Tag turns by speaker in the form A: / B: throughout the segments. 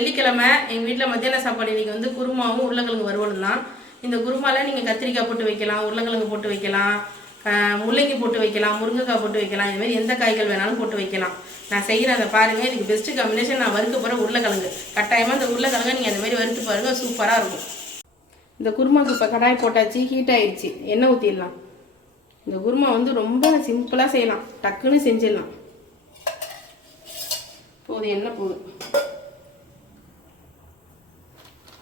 A: வெள்ளிக்கிழமை எங்கள் வீட்டில் மத்தியான சாப்பாடு இன்னைக்கு வந்து குருமாவும் உருளைக்கிழங்கு வறுவலும் தான் இந்த குருமாவில் நீங்கள் கத்திரிக்காய் போட்டு வைக்கலாம் உருளைக்கிழங்கு போட்டு வைக்கலாம் முள்ளங்கி போட்டு வைக்கலாம் முருங்கைக்காய் போட்டு வைக்கலாம். இது மாதிரி எந்த காய்கள் வேணாலும் போட்டு வைக்கலாம். நான் செய்கிறேன் அதை பாருங்கள் இதுக்கு பெஸ்ட்டு காம்பினேஷன் நான் வறுக்க போகிற உருளைக்கிழங்கு. கட்டாயமாக இந்த உருளைக்கிழங்கை நீங்கள் அந்த மாதிரி வறுத்து பாருங்கள் சூப்பராக இருக்கும். இந்த குருமாவுக்கு இப்போ கடாய் போட்டாச்சு ஹீட் ஆயிடுச்சு எண்ணெய் ஊற்றிடலாம் இந்த குருமா வந்து ரொம்ப சிம்பிளாக செய்யலாம். டக்குன்னு செஞ்சிடலாம். போதும் எண்ணெய் போதும்.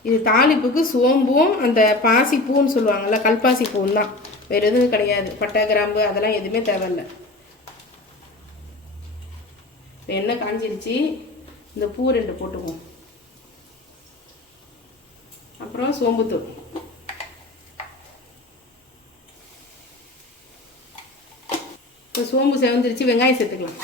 A: இது தாளிப்புக்கு சோம்பும் அந்த பாசி பூன்னு சொல்லுவாங்கல்ல கல்பாசி பூவும் தான் வேறு எதுவும் கிடையாது. பட்டை கிராம்பு அதெல்லாம் எதுவுமே தேவையில்ல. எண்ணெய் காஞ்சிருச்சு. இந்த பூ ரெண்டு போட்டுக்குவோம். அப்புறம் சோம்புத்தூள். இப்போ சோம்பு செவந்துருச்சு. வெங்காயம் சேர்த்துக்கலாம்.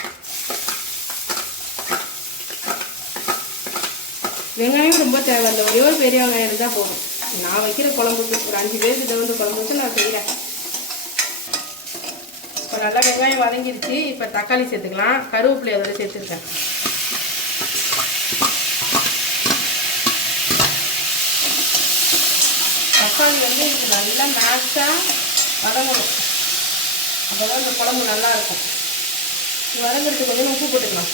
A: வெங்காயம் ரொம்ப தேவையில்ல ஒரே ஒரு பெரிய வெங்காயம் இருந்தால் போதும். நான் வைக்கிற குழம்புக்கு ஒரு அஞ்சு பேருக்கு தகுந்த குழம்புக்கு நான் செய்கிறேன் இப்போ நல்லா வெங்காயம் வதங்கிருச்சு. இப்போ தக்காளி சேர்த்துக்கலாம். கருவேப்பிலை அதோட சேர்த்துருக்கேன். தக்காளி வந்து இது நல்லா மேட்சாக வதங்கணும். அப்போ தான் இந்த குழம்பு நல்லாயிருக்கும் வதங்குறதுக்கு கொஞ்சம் உப்பு போட்டுக்கலாம்.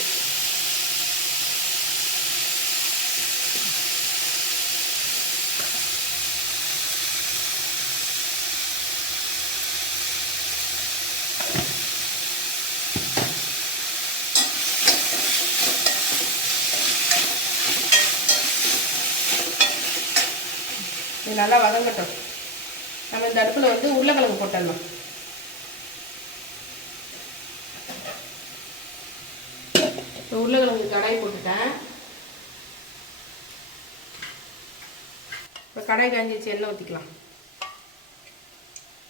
A: இது நல்லா வதங்கட்டும். நம்ம இந்த அடுப்பில் வந்து உருளைக்கிழங்கு போட்டுடலாம் இப்போ உருளைக்கிழங்கு கடாய் போட்டுட்டேன். இப்போ கடாய் காஞ்சிச்சு எண்ணெய் ஊற்றிக்கலாம்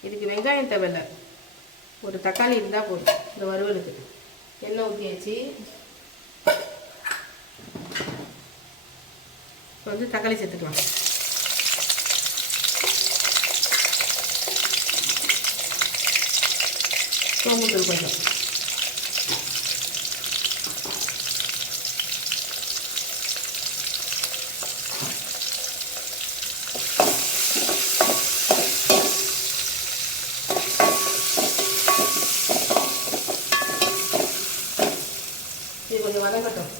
A: இதுக்கு வெங்காயம் தேவையில்ல. ஒரு தக்காளி இருந்தால் போதும் இந்த வறுவலுக்கு. எண்ணெய் ஊற்றியாச்சு இப்போ வந்து தக்காளி சேர்த்துக்கலாம். சோம்புத்தூள் கொஞ்சம் இது கொஞ்சம் வதங்கட்டும்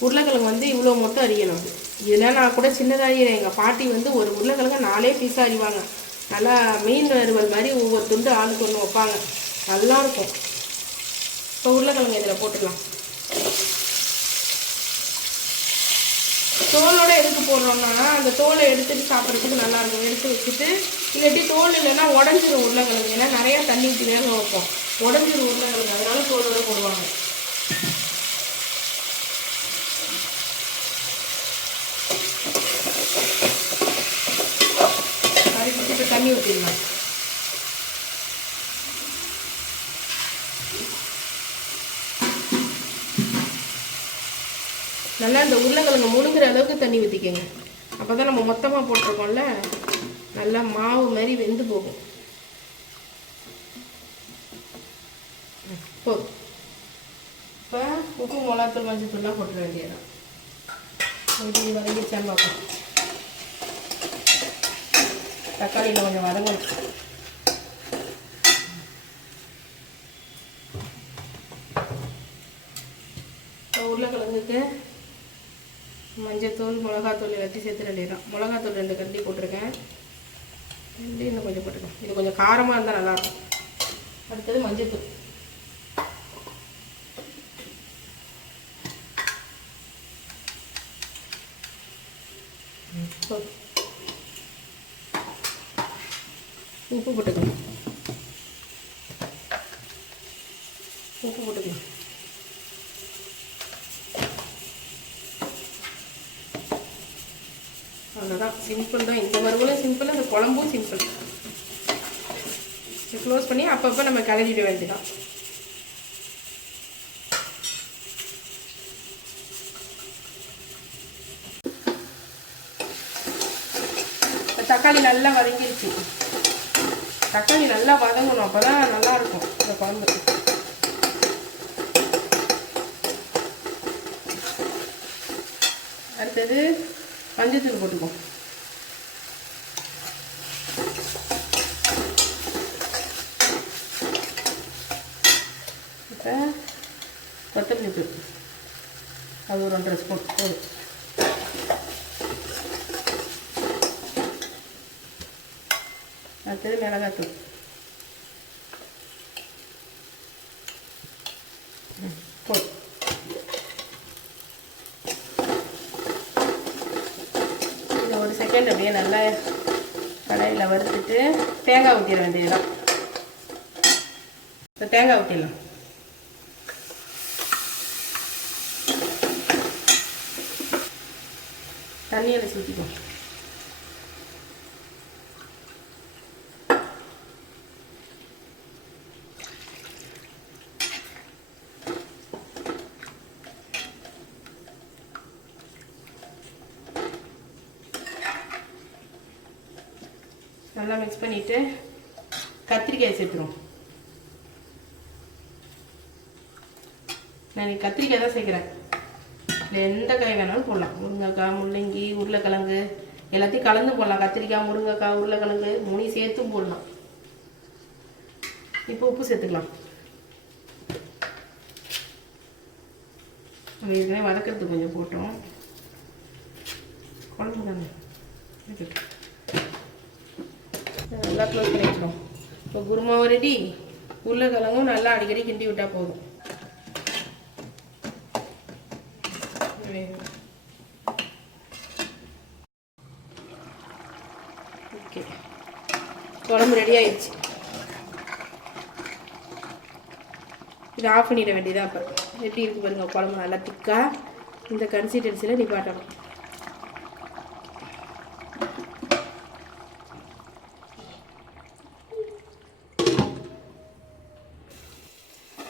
A: உருளைக்கிழங்கு வந்து இவ்வளோ மொத்தம் அறியணும் இதெல்லாம் நான் கூட சின்னதாக அறியிறேன் எங்கள் பாட்டி வந்து ஒரு உருளைக்கிழங்கு நாலே பீஸாக அறிவாங்க நல்லா மீன் வறுவல் மாதிரி ஒவ்வொரு துண்டு ஆளுக்கு ஒன்று வைப்பாங்க. நல்லா இருக்கும் இப்போ உருளைக்கிழங்கு இதில் போட்டுக்கலாம். தோலோட எதுக்கு போடுறோம்னா அந்த தோலை எடுத்துட்டு சாப்பிட்றதுக்கு நல்லா இருக்கும் எடுத்து வச்சுட்டு இல்லாட்டி தோல் இல்லைன்னா உடஞ்சிரும் உருளைக்கிழங்கு. ஏன்னா நிறையா தண்ணி ஊற்றி வேக வைப்போம். உடஞ்சிரும் உருளைக்கிழங்கு. அதனால தோலோட போடுவாங்க. இப்போ தண்ணி ஊற்றிடலாம் நல்லா இந்த உருளைக்கிழங்கு முழுங்குற அளவுக்கு தண்ணி ஊற்றிக்கோங்க அப்போ தான் நம்ம மொத்தமாக போட்டிருக்கோம்ல நல்லா மாவு மாதிரி வெந்து போகும். போதும். இப்போ உப்பு மிளகாத்தூள் மஞ்சத்தூள்லாம் போட்டுற வேண்டியதான் இது வதங்கிச்சான்னு பார்ப்போம். தக்காளியில் கொஞ்சம் வதங்கணும். இப்போ உருளைக்கிழங்குக்கு மஞ்சத்தூள் மிளகாத்தூள் எல்லாத்தையும் சேர்த்து ரெண்டிடும் மிளகாத்தூள் ரெண்டு கண்டி போட்டிருக்கேன். ரெண்டு இன்னும் கொஞ்சம் போட்டிருக்கேன் இது கொஞ்சம் காரமாக இருந்தால் நல்லாயிருக்கும். அடுத்தது மஞ்சத்தூள் உப்பு போட்டுக்கலாம். உப்பு போட்டுக்கலாம். அவ்வளோதான் சிம்பிள் தான். இந்த வறுவலும் சிம்பிள் அந்த குழம்பும் சிம்பிள் க்ளோஸ் பண்ணி அப்பப்போ நம்ம கிளறிட வேண்டியதான் தக்காளி நல்லா வதங்கிருச்சு. தக்காளி நல்லா வதங்கணும். அப்போ தான் நல்லாயிருக்கும் இந்த குழம்பு. அடுத்தது மஞ்சத்தூள் போட்டுப்போம் இப்போ கொத்தமல்லி தூள். அது ஒரு ஒன்றரை ஸ்பூன். போதும். அடுத்தது மிளகாத்தூள் ம், போதும் இதை ஒரு செகண்ட் அப்படியே நல்லா கடாயில் வறுத்துட்டு தேங்காய் ஊற்றிட வேண்டியதுதான். இப்போ தேங்காய் ஊற்றிடலாம் தண்ணியில் சுற்றிக்கோ நல்லா மிக்ஸ் பண்ணிவிட்டு கத்திரிக்காய் சேர்த்துருவோம். நான் இன்னைக்கு கத்திரிக்காய் தான் சேர்க்குறேன். எந்த காய் வேணாலும் போடலாம். முருங்கைக்காய் முள்ளங்கி உருளைக்கிழங்கு எல்லாத்தையும் கலந்து போடலாம். கத்திரிக்காய் முருங்கைக்காய் உருளைக்கிழங்கு மூணையும் சேர்த்தும் போடலாம். இப்போ உப்பு சேர்த்துக்கலாம். நம்ம ஏற்கனவே வதக்கிறதுக்கு கொஞ்சம் போட்டோம். குழம்பு தானே நல்லா க்ளோஸ் பண்ணி வச்சிடும் இப்போ குருமாவும் ரெடி உருளைக்கிழங்கும் நல்லா அடிக்கடி கிண்டி விட்டால் போதும். ஓகே. குழம்பு ரெடி ஆயிடுச்சு. இது ஆஃப் பண்ணிட வேண்டியதாக அப்போ எப்படி இருக்கு பாருங்கள் குழம்பு நல்லா திக்காக இந்த கன்சிஸ்டன்சியில் நிப்பாட்டணும்.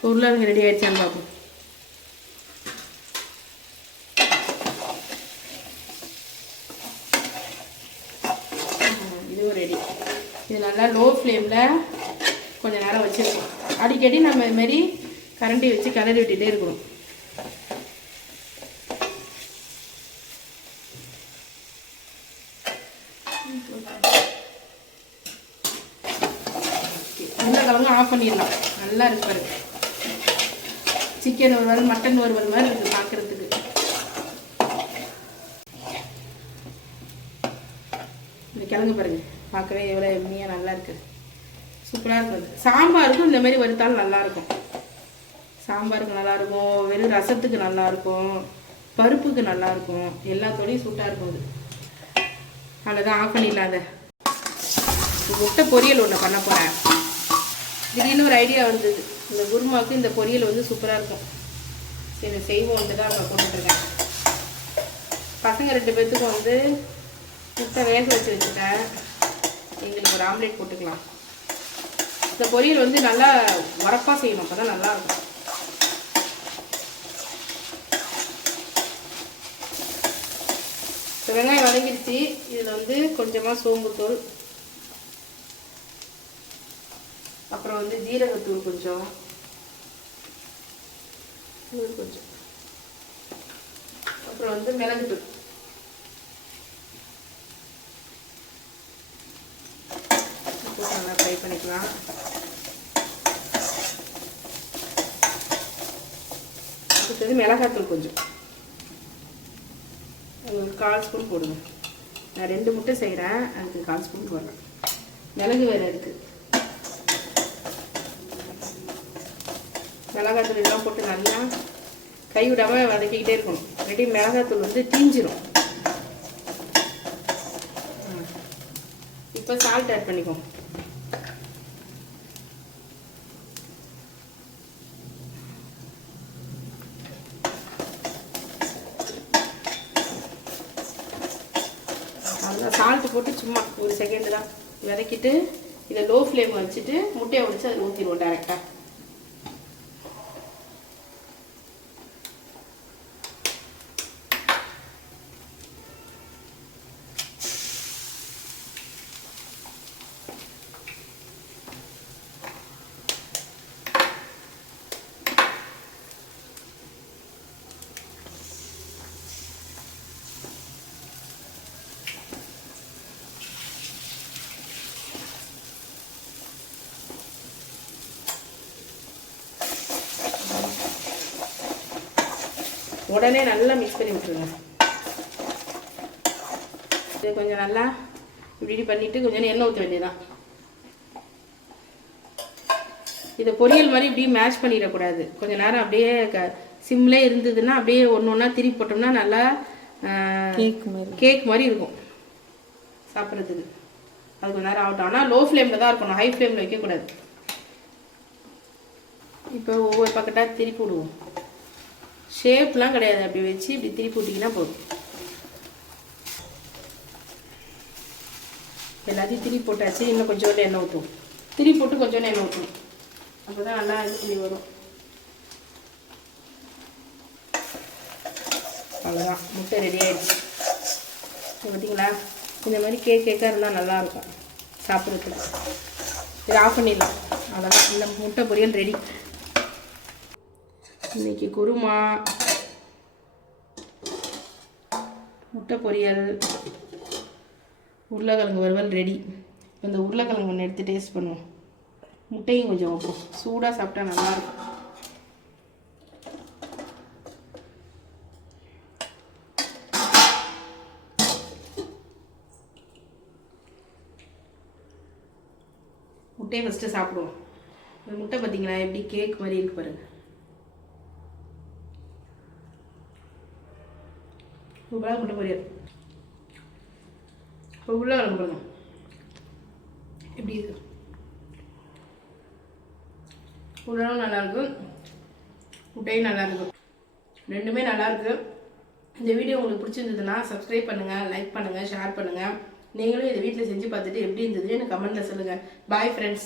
A: உருளைங்க ரெடி ஆயிடுச்சான்னு பார்ப்போம். இதுவும் ரெடி இது நல்லா லோ ஃப்ளேமில் கொஞ்சம் நேரம் வச்சுருக்கோம். அடிக்கடி நம்ம இதுமாரி கரண்டி வச்சு கலரி விட்டுகிட்டே இருக்கணும். உருளைக்கிழங்கு ஆஃப் பண்ணிடலாம். நல்லா இருக்கு பாருங்க. சிக்கன் ஒருவல் மட்டன் ஒருவல் மாதிரி இருக்குது பார்க்குறதுக்கு இந்த கிழங்கு பாருங்க பார்க்கவே எவ்வளோ எம்மியாக நல்லா இருக்குது சூப்பராக இருக்கும் சாம்பாருக்கும் இந்த மாதிரி வறுத்தாலும் சாம்பாருக்கு நல்லாயிருக்கும் வெறும் ரசத்துக்கு நல்லா இருக்கும் பருப்புக்கு நல்லாயிருக்கும் எல்லாத்தோடையும் சூட்டாக இருக்கும் அது. அவ்வளோதான் ஆஃப் பண்ணிடலாம் அதை. முட்டை பொரியல் ஒன்று பண்ண போகிறேன் திடீர்னு ஒரு ஐடியா வந்தது. இந்த குருமாவுக்கு இந்த பொரியல் வந்து சூப்பராக இருக்கும். சரி செய்வோன்ட்டு தான் அங்கே போட்டுட்ருக்கேன். பசங்க ரெண்டு பேர்த்துக்கும் வந்து முட்டை வேக வச்சு வச்சுட்டேன். எங்களுக்கு ஒரு ஆம்லேட் போட்டுக்கலாம். இந்த பொரியல் வந்து நல்லா உரப்பாக செய்யணும். அப்போ தான் நல்லாயிருக்கும் இப்போ வெங்காயம் வதங்கிடுச்சு. இதில் வந்து கொஞ்சமாக சோம்புத்தூள் அப்புறம் வந்து ஜீரகத்தூள் கொஞ்சம். தூள் கொஞ்சம். அப்புறம் வந்து மிளகுத்தூள். நல்லா ஃப்ரை பண்ணிக்கலாம். அடுத்தது மிளகாத்தூள் கொஞ்சம். அது ஒரு கால் ஸ்பூன் போடுங்க. நான் ரெண்டு முட்டை செய்கிறேன் அதுக்கு கால் ஸ்பூன் போடுறேன். மிளகு வேறு இருக்குது மிளகாத்தூள் இதெல்லாம் போட்டு நல்லா கைவிடாமல் வதக்கிக்கிட்டே இருக்கணும். ரெடி மிளகாத்தூள் வந்து தீஞ்சிரும். இப்போ சால்ட் ஆட் பண்ணிக்கோங்க சால்ட்டு போட்டு சும்மா ஒரு செகண்ட் தான் வதக்கிட்டு இதை லோ ஃப்ளேம் வச்சுட்டு முட்டையை உடச்சி அதில் ஊற்றிடுவோம் டேரெக்டாக உடனே நல்லா மிக்ஸ் பண்ணி விட்டுருங்க. இது கொஞ்சம் நல்லா இப்படி பண்ணிட்டு கொஞ்சம் எண்ணெய் ஊற்ற வேண்டியதுதான். இதை பொரியல் மாதிரி இப்படியே மேஷ் பண்ணிடக்கூடாது. கொஞ்ச நேரம் அப்படியே க சிம்லே இருந்ததுன்னா அப்படியே ஒன்று ஒன்றா திருப்பி போட்டோம்னா நல்லா
B: கேக் மாதிரி
A: கேக் மாதிரி இருக்கும். சாப்பிட்றதுக்கு. அது கொஞ்ச நேரம் ஆகட்டும். ஆனால் லோ ஃப்ளேமில் தான் இருக்கணும். ஹை ஃப்ளேமில் வைக்கக்கூடாது. இப்போ ஒவ்வொரு பக்கெட்டாக திருப்பி விடுவோம். ஷேப்லாம் கிடையாது. அப்படி வச்சு இப்படி திருப்பி விட்டிங்கன்னா போதும். எல்லாத்தையும் திரி போட்டாச்சு. இன்னும் கொஞ்சோண்டு எண்ணெய் ஊற்றுவோம் திரி போட்டு கொஞ்சோண்டு எண்ணெய் ஊற்றும் அப்போ தான் நல்லா இது பண்ணி வரும். அவ்வளோதான் முட்டை ரெடி ஆகிடுச்சு பார்த்தீங்களா இந்த மாதிரி கேக் கேக்காக இருந்தால் நல்லாயிருக்கும் சாப்பிட்றதுக்கு. இது ஆஃப் பண்ணிடலாம். அவ்வளோதான் இந்த முட்டை பொரியல் ரெடி இன்னைக்கு குருமா முட்டை பொரியல் உருளைக்கிழங்கு வறுவல் ரெடி இந்த உருளைக்கிழங்கு ஒன்று எடுத்து டேஸ்ட் பண்ணுவோம். முட்டையும் கொஞ்சம் வைப்போம். சூடாக சாப்பிட்டா நல்லாயிருக்கும் முட்டையை ஃபஸ்ட்டு சாப்பிடுவோம். இந்த முட்டை பார்த்தீங்களா? எப்படி கேக் மாதிரி இருக்கு பாருங்கள் சூப்பராக முட்டை பொரியல் இப்போ உள்ள வளர்ந்து பாருங்க எப்படி இருக்கு உள்ளவும் நல்லாயிருக்கும் முட்டையும் நல்லா ரெண்டுமே நல்லாயிருக்கு இந்த வீடியோ உங்களுக்கு பிடிச்சிருந்ததுன்னா சப்ஸ்கிரைப் பண்ணுங்கள் லைக் பண்ணுங்கள் ஷேர் பண்ணுங்கள் நீங்களும் இதை வீட்டில் செஞ்சு பார்த்துட்டு எப்படி இருந்ததுன்னு எனக்கு கமெண்ட்டில் சொல்லுங்கள் பாய் ஃப்ரெண்ட்ஸ்